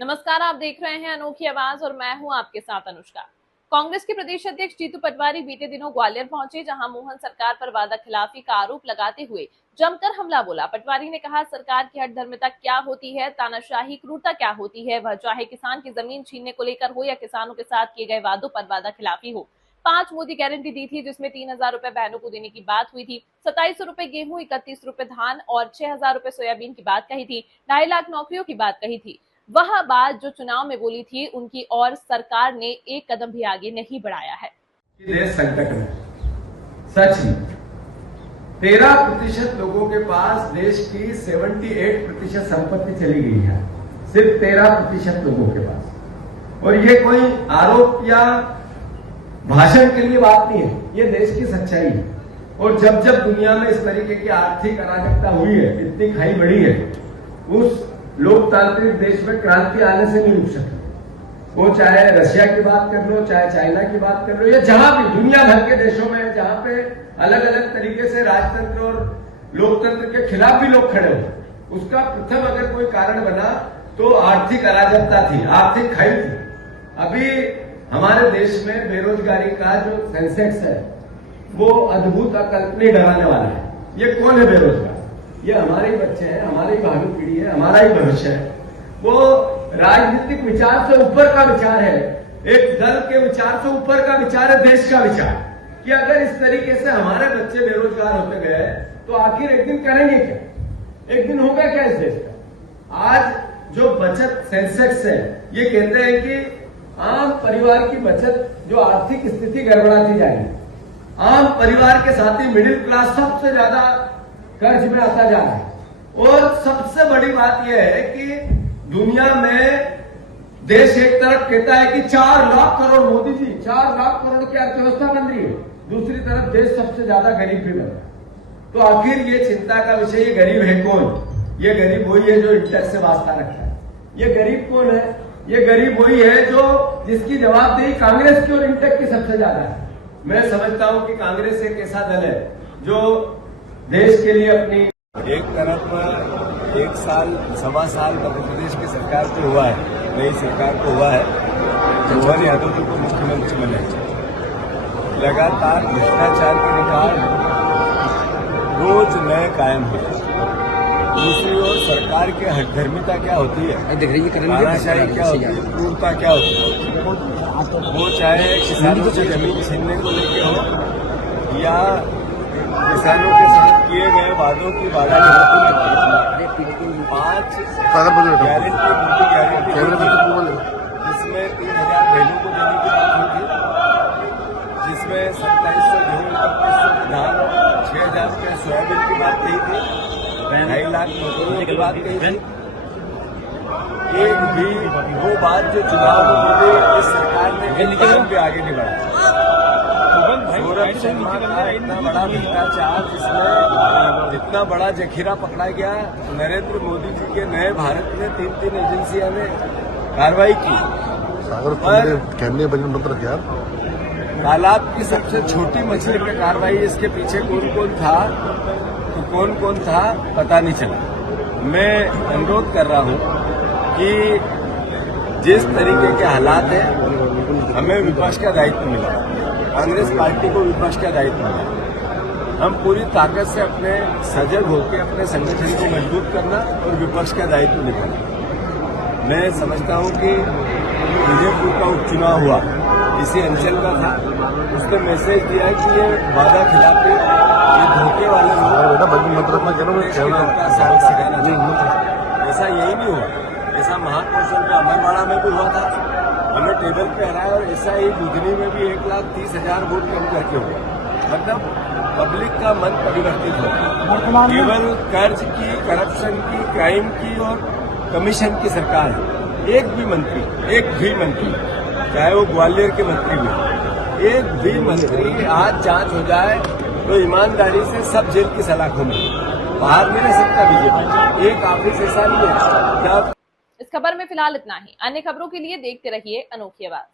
नमस्कार, आप देख रहे हैं अनोखी आवाज और मैं हूं आपके साथ अनुष्का। कांग्रेस के प्रदेश अध्यक्ष जीतू पटवारी बीते दिनों ग्वालियर पहुंचे, जहां मोहन सरकार पर वादा खिलाफी का आरोप लगाते हुए जमकर हमला बोला। पटवारी ने कहा, सरकार की हठधर्मिता क्या होती है, तानाशाही क्रूरता क्या होती है, वह चाहे किसान की जमीन छीनने को लेकर हो या किसानों के साथ किए गए वादों पर वादा खिलाफी हो। 5 मोदी गारंटी दी थी, जिसमें 3,000 रुपए बहनों को देने की बात हुई थी, 2700 रुपए गेहूं, 31 रुपए धान और 6,000 रुपए सोयाबीन की बात कही थी, 2.5 लाख नौकरियों की बात कही थी। वह बात जो चुनाव में बोली थी, उनकी और सरकार ने एक कदम भी आगे नहीं बढ़ाया है। देश संकट में सच में 13% लोगों के पास देश की 78% संपत्ति चली गई है, सिर्फ 13% लोगों के पास। और ये कोई आरोप या भाषण के लिए बात नहीं है, ये देश की सच्चाई है। और जब जब दुनिया में इस तरीके की आर्थिक अराजकता हुई है, इतनी खाई बढ़ी है, उस लोकतांत्रिक देश में क्रांति आने से नहीं रुक सकती। वो चाहे रशिया की बात कर लो, चाहे चाइना की बात कर लो, या जहां भी दुनिया भर के देशों में जहां पे अलग अलग तरीके से राजतंत्र और लोकतंत्र के खिलाफ भी लोग खड़े हो, उसका प्रथम अगर कोई कारण बना तो आर्थिक अराजकता थी, आर्थिक खाई थी। अभी हमारे देश में बेरोजगारी का जो सेंसेक्स है वो अद्भुत अकल्पनीय डराने वाला है। ये कौन है बेरोजगार? ये हमारे ही बच्चे हैं, हमारी भावी पीढ़ी है, हमारा ही भविष्य है। वो राजनीतिक विचार से ऊपर का विचार है, एक दल के विचार से ऊपर का विचार है, देश का विचार, कि अगर इस तरीके से हमारे बच्चे बेरोजगार होते गए तो आखिर एक दिन करेंगे क्या? एक दिन होगा क्या इस देश का? आज जो बचत सेंसेक्स है, ये कहते हैं कि आम परिवार की बचत, जो आर्थिक स्थिति गड़बड़ाती जाएगी, आम परिवार के साथ ही मिडिल क्लास सबसे ज्यादा कर्ज में आता जा रहा है। और सबसे बड़ी बात यह है कि दुनिया में देश एक तरफ कहता है कि 4 लाख करोड़, मोदी जी 4 लाख करोड़ की अर्थव्यवस्था बन रही है, दूसरी तरफ देश सबसे ज्यादा गरीब भी बन रहा है। तो आखिर ये चिंता का विषय, ये गरीब है कौन? ये गरीब वही है जो इंटेक्स से वास्ता रखता है। ये गरीब कौन है? ये गरीब वही है जो जिसकी जवाबदेही कांग्रेस की और इंटेक की सबसे ज्यादा है। मैं समझता हूं कि कांग्रेस एक ऐसा दल है जो देश के लिए अपनी एक तरफ 1 साल 1.25 साल मध्य प्रदेश की सरकार को हुआ है, नई सरकार को हुआ है, मोहन यादव जी को मुख्यमंत्री बने। लगातार भ्रष्टाचार के रिकॉर्ड रोज नए कायम हुए। दूसरी ओर सरकार की हठधर्मिता क्या होती है, तानाशाही क्या होती है, क्रूरता क्या होती है, वो चाहे किसानों से जमीन छीनने को लेकर हो या किसानों के साथ किए गए वादों की वादा खिलाफी। 5 गारंटी, मोदी गारंटी, जिसमें 3,000 बहनों को देने की बात हुई थी, जिसमें 2700 गेहूं, 3100 धान, 6,000 रुपये सोयाबीन की बात कही थी, 2.5 लाख नौकरियों की बात कही थी। एक भी वो बात जो चुनाव में बोले, इस सरकार ने एक कदम भी आगे नहीं बढ़ा। गौरव शर्मा का इतना बड़ा भ्रष्टाचार, जिसमें इतना बड़ा जखीरा पकड़ा गया, नरेंद्र मोदी जी के नए भारत में 3 एजेंसियों ने कार्रवाई की। तालाब की सबसे छोटी मछली पर कार्रवाई, इसके पीछे कौन कौन था तो कौन कौन था पता नहीं चला। मैं अनुरोध कर रहा हूं कि जिस तरीके के हालात हैं, हमें विपक्ष का दायित्व मिला, कांग्रेस पार्टी को विपक्ष का दायित्व मिला। हम पूरी ताकत से अपने सजग होकर अपने संगठन को मजबूत करना और विपक्ष का दायित्व निभाना। मैं समझता हूं कि विजयपुर का उपचुनाव हुआ, इसी अंचल का था, उसने मैसेज दिया कि ये वादा खिलाफी, ये धोखे वाले लोग सबक सिखाना चाहिए। ऐसा यही नहीं हुआ, ऐसा महाकौशल का अमरवाड़ा में भी हुआ था, हमें टेबल पे हराया, और ऐसा ही बुधनी में भी 1,30,000 वोट कम करके हुआ। मतलब पब्लिक का मन परिवर्तित हो। केवल कर्ज की, करप्शन की, क्राइम की और कमीशन की सरकार है। एक भी मंत्री, चाहे वो ग्वालियर के मंत्री भी, एक भी मंत्री आज जांच हो जाए तो ईमानदारी से सब जेल की सलाखों में बाहर नहीं रह सकता बीजेपी। एक ऑफिस ऐसा नहीं है। इस खबर में फिलहाल इतना ही। अन्य खबरों के लिए देखते रहिए अनोखी आवाज।